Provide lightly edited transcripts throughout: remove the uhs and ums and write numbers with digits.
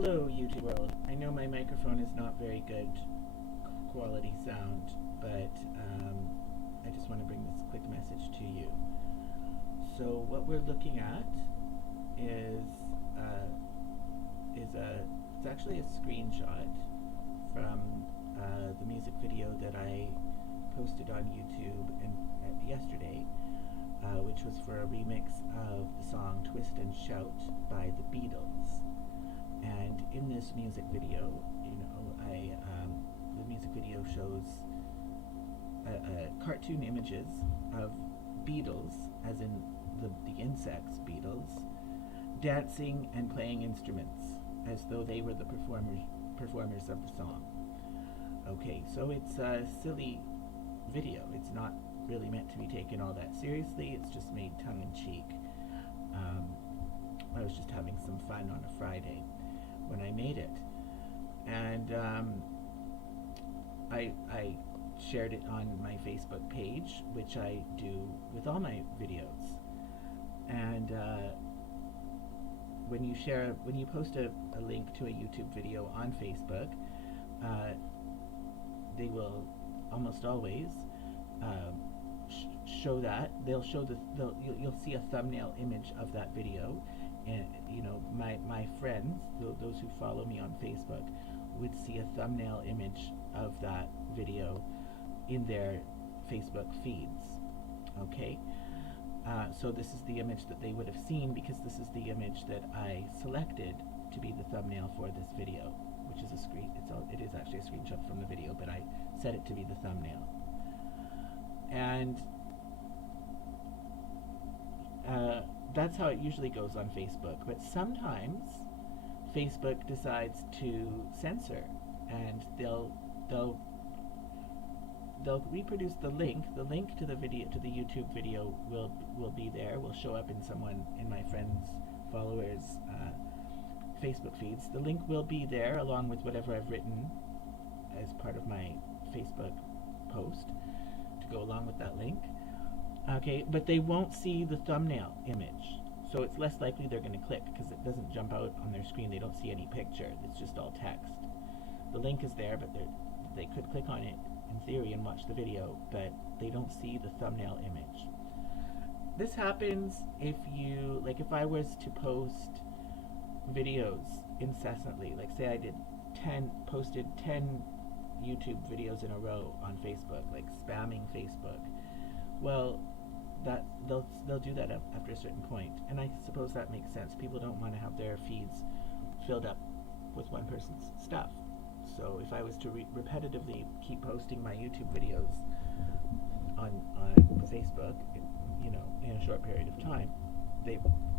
Hello, YouTube world. I know my microphone is not very good quality sound, but I just want to bring this quick message to you. So what we're looking at is it's actually a screenshot from the music video that I posted on YouTube yesterday, which was for a remix of the song "Twist and Shout" by the Beatles. And in this music video, the music video shows cartoon images of beetles, as in the insects beetles, dancing and playing instruments as though they were the performers of the song. Okay, so it's a silly video. It's not really meant to be taken all that seriously. It's just made tongue-in-cheek. I was just having some fun on a Friday when I made it, and I shared it on my Facebook page, which I do with all my videos. And when you post a link to a YouTube video on Facebook, they will almost always show that. They'll show you'll see a thumbnail image of that video, and my friends, those who follow me on Facebook, would see a thumbnail image of that video in their Facebook feeds. Okay, so this is the image that they would have seen, because this is the image that I selected to be the thumbnail for this video, which is it is actually a screenshot from the video, but I set it to be the thumbnail. And that's how it usually goes on Facebook. But sometimes Facebook decides to censor, and they'll reproduce the link. The link to the video, to the YouTube video, will be there. Will show up in my friends' followers' Facebook feeds. The link will be there along with whatever I've written as part of my Facebook post to go along with that link. Okay, but they won't see the thumbnail image, so it's less likely they're going to click, because it doesn't jump out on their screen. They don't see any picture. It's just all text. The link is there, but they could click on it in theory and watch the video, but they don't see the thumbnail image. This happens if I was to post videos incessantly, like say I posted 10 YouTube videos in a row on Facebook, like spamming Facebook. Well, they'll do that after a certain point, and I suppose that makes sense. People don't want to have their feeds filled up with one person's stuff. So if I was to repetitively keep posting my YouTube videos on Facebook, in a short period of time,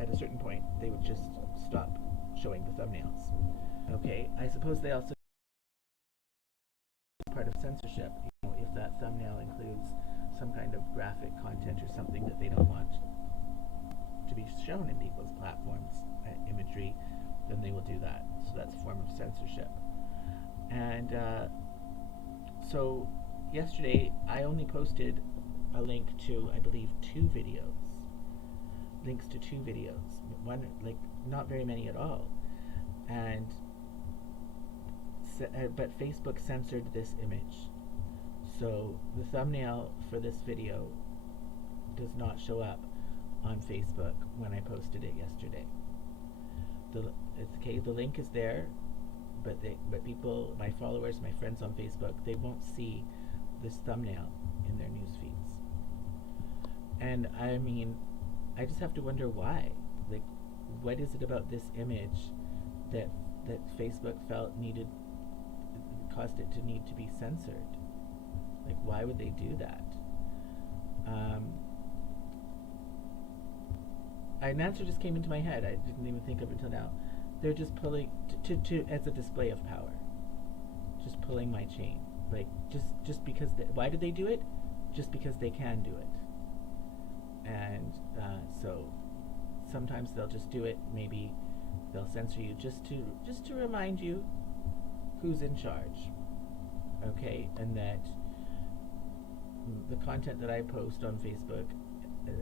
at a certain point they would just stop showing the thumbnails. Okay, I suppose they also part of censorship. If that thumbnail includes some kind of graphic content or something that they don't want to be shown in people's platforms, imagery, then they will do that. So that's a form of censorship. And so yesterday I only posted a link to, I believe, links to two videos. One, not very many at all. And but Facebook censored this image. So the thumbnail for this video does not show up on Facebook when I posted it yesterday. The link is there, but people, my followers, my friends on Facebook, they won't see this thumbnail in their news feeds. And I just have to wonder why. What is it about this image that Facebook felt caused it to need to be censored? Why would they do that? An answer just came into my head. I didn't even think of it until now. They're just pulling as a display of power. Just pulling my chain. Just because why did they do it? Just because they can do it. And so sometimes they'll just do it. Maybe they'll censor you just to remind you who's in charge. Okay, and that the content that I post on Facebook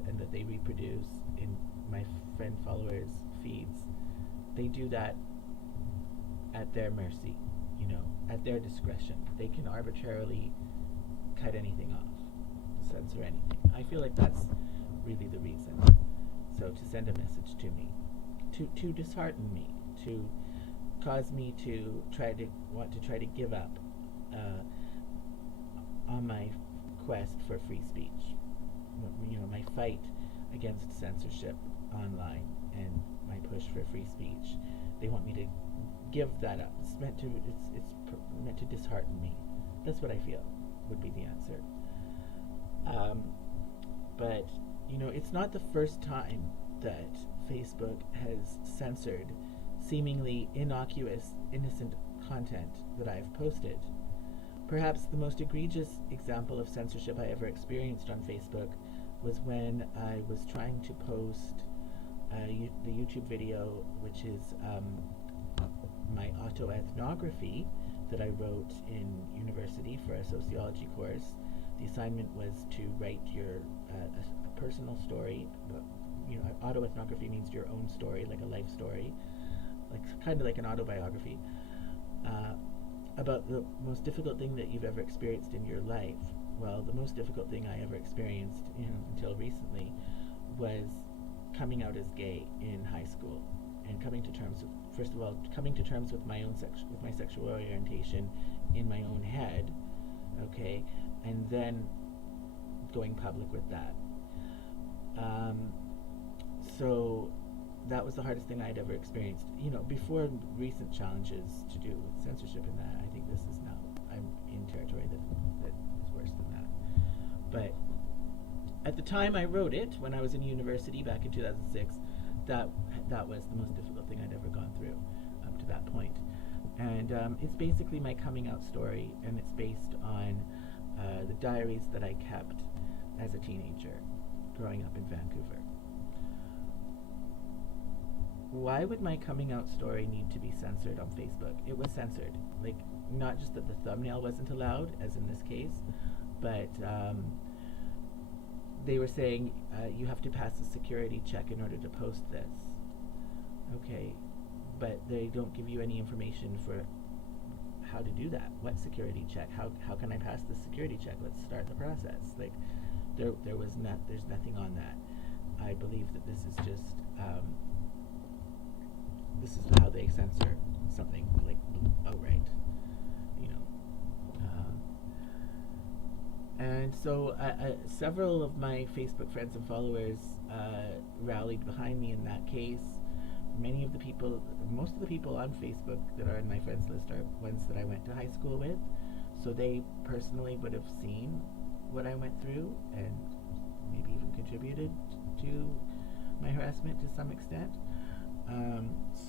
and that they reproduce in my friend followers' feeds, they do that at their mercy, at their discretion. They can arbitrarily cut anything off, censor anything. I feel like that's really the reason. So to send a message to me, to dishearten me, to cause me to want to give up on my quest for free speech. My fight against censorship online and my push for free speech. They want me to give that up. It's meant to dishearten me. That's what I feel would be the answer. But it's not the first time that Facebook has censored seemingly innocuous, innocent content that I've posted. Perhaps the most egregious example of censorship I ever experienced on Facebook was when I was trying to post the YouTube video, which is my autoethnography that I wrote in university for a sociology course. The assignment was to write your a personal story. Autoethnography means your own story, like a life story, kind of like an autobiography, about the most difficult thing that you've ever experienced in your life. Well, the most difficult thing I ever experienced, until recently, was coming out as gay in high school, and coming to terms with my own with my sexual orientation in my own head, okay, and then going public with that. So that was the hardest thing I'd ever experienced. Before recent challenges to do with censorship and that, I think this is now, I'm in territory that is worse than that. But at the time I wrote it, when I was in university back in 2006, that was the most difficult thing I'd ever gone through up to that point. And it's basically my coming out story, and it's based on the diaries that I kept as a teenager growing up in Vancouver. Why would my coming out story need to be censored on Facebook? It was censored. Not just that the thumbnail wasn't allowed, as in this case, but they were saying you have to pass a security check in order to post this. Okay, but they don't give you any information for how to do that. What security check? How can I pass this security check? Let's start the process. There's nothing on that. I believe that this is just this is how they censor something outright, and so several of my Facebook friends and followers rallied behind me in that case. Most of the people on Facebook that are in my friends list are ones that I went to high school with, so they personally would have seen what I went through and maybe even contributed to my harassment to some extent.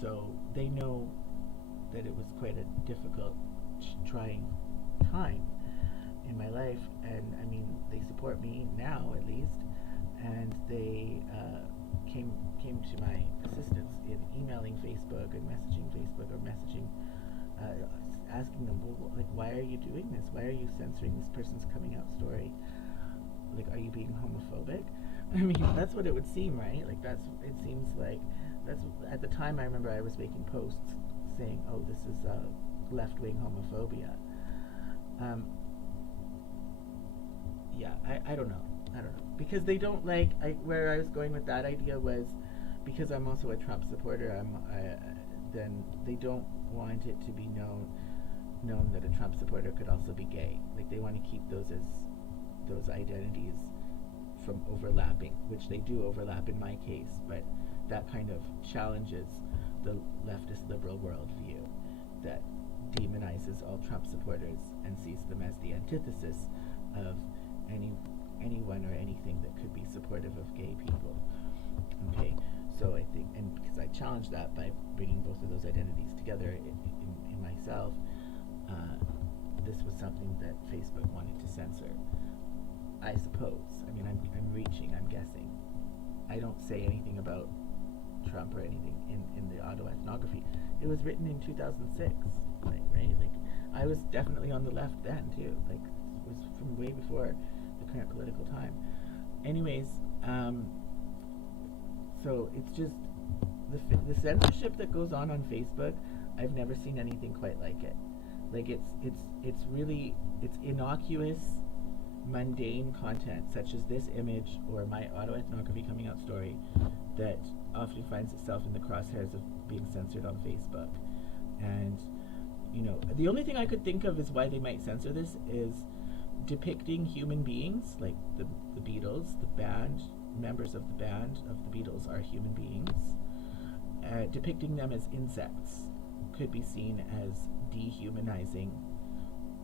So they know that it was quite a difficult, trying time in my life, and they support me now at least, and they came to my assistance in emailing Facebook and messaging Facebook, or asking them, why are you doing this? Why are you censoring this person's coming out story? Are you being homophobic? That's what it would seem, right? It seems like that's at the time. I remember I was making posts saying, "Oh, this is left-wing homophobia." I don't know, because they don't where I was going with that idea was because I'm also a Trump supporter. Then they don't want it to be known that a Trump supporter could also be gay. They want to keep those identities from overlapping, which they do overlap in my case, but that kind of challenges the leftist liberal worldview that demonizes all Trump supporters and sees them as the antithesis of anyone or anything that could be supportive of gay people. Okay, so I think, and because I challenged that by bringing both of those identities together in myself, this was something that Facebook wanted to censor, I suppose. I'm reaching, I'm guessing. I don't say anything about Trump or anything in the autoethnography. It was written in 2006, right? I was definitely on the left then too. It was from way before the current political time. Anyways, so it's just the censorship that goes on Facebook. I've never seen anything quite like it. Like it's really it's innocuous, mundane content such as this image or my autoethnography coming out story that often finds itself in the crosshairs of being censored on Facebook. And the only thing I could think of is why they might censor this is depicting human beings, like the Beatles, the band, members of the band of the Beatles are human beings. Depicting them as insects could be seen as dehumanizing,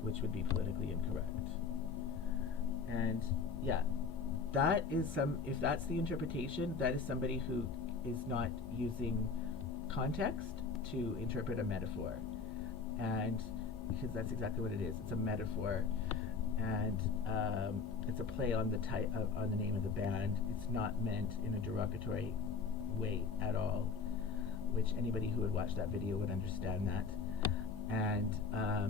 which would be politically incorrect. And yeah, that is if that's the interpretation, that is somebody who is not using context to interpret a metaphor. And because that's exactly what it is. It's a metaphor, and it's a play on on the name of the band. It's not meant in a derogatory way at all, which anybody who would watch that video would understand that. And I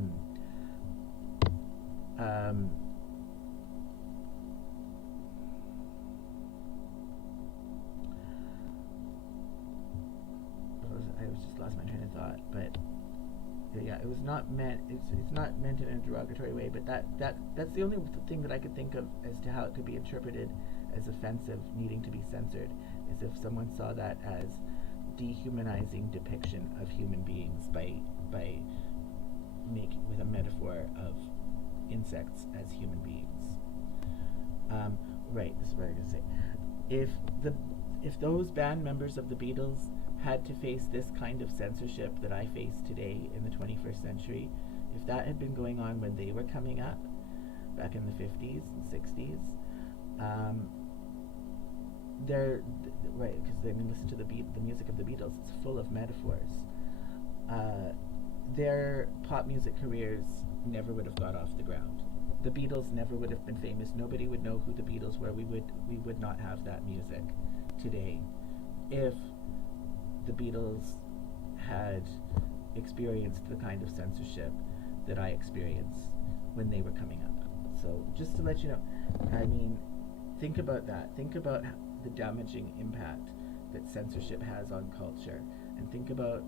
was just lost my train of thought, but yeah, it was not meant. It's not meant in a derogatory way, but that's the only thing that I could think of as to how it could be interpreted as offensive, needing to be censored, is if someone saw that as dehumanizing depiction of human beings by making with a metaphor of insects as human beings. Right, this is what I was going to say. If those band members of the Beatles had to face this kind of censorship that I face today in the 21st century, if that had been going on when they were coming up, back in the 50s and 60s, right, because I mean, listen to the music of the Beatles, it's full of metaphors. Their pop music careers never would have got off the ground. The Beatles never would have been famous. Nobody would know who the Beatles were. We would not have that music today if the Beatles had experienced the kind of censorship that I experienced when they were coming up. So just to let you know, I mean, think about that. Think about the damaging impact that censorship has on culture, and think about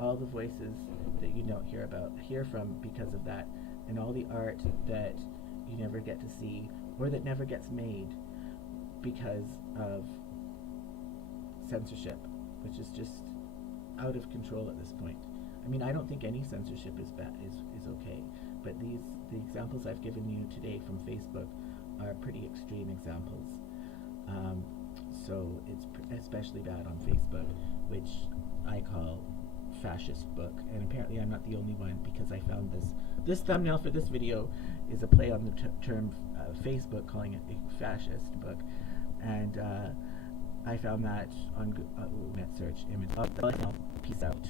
all the voices that you don't hear from because of that, and all the art that you never get to see or that never gets made because of censorship, which is just out of control at this point. I mean, I don't think any censorship is okay, but the examples I've given you today from Facebook are pretty extreme examples. So it's especially bad on Facebook, which I call fascist book, and apparently I'm not the only one, because I found this thumbnail for this video is a play on the term Facebook, calling it a fascist book, and I found that on net search image. Peace out.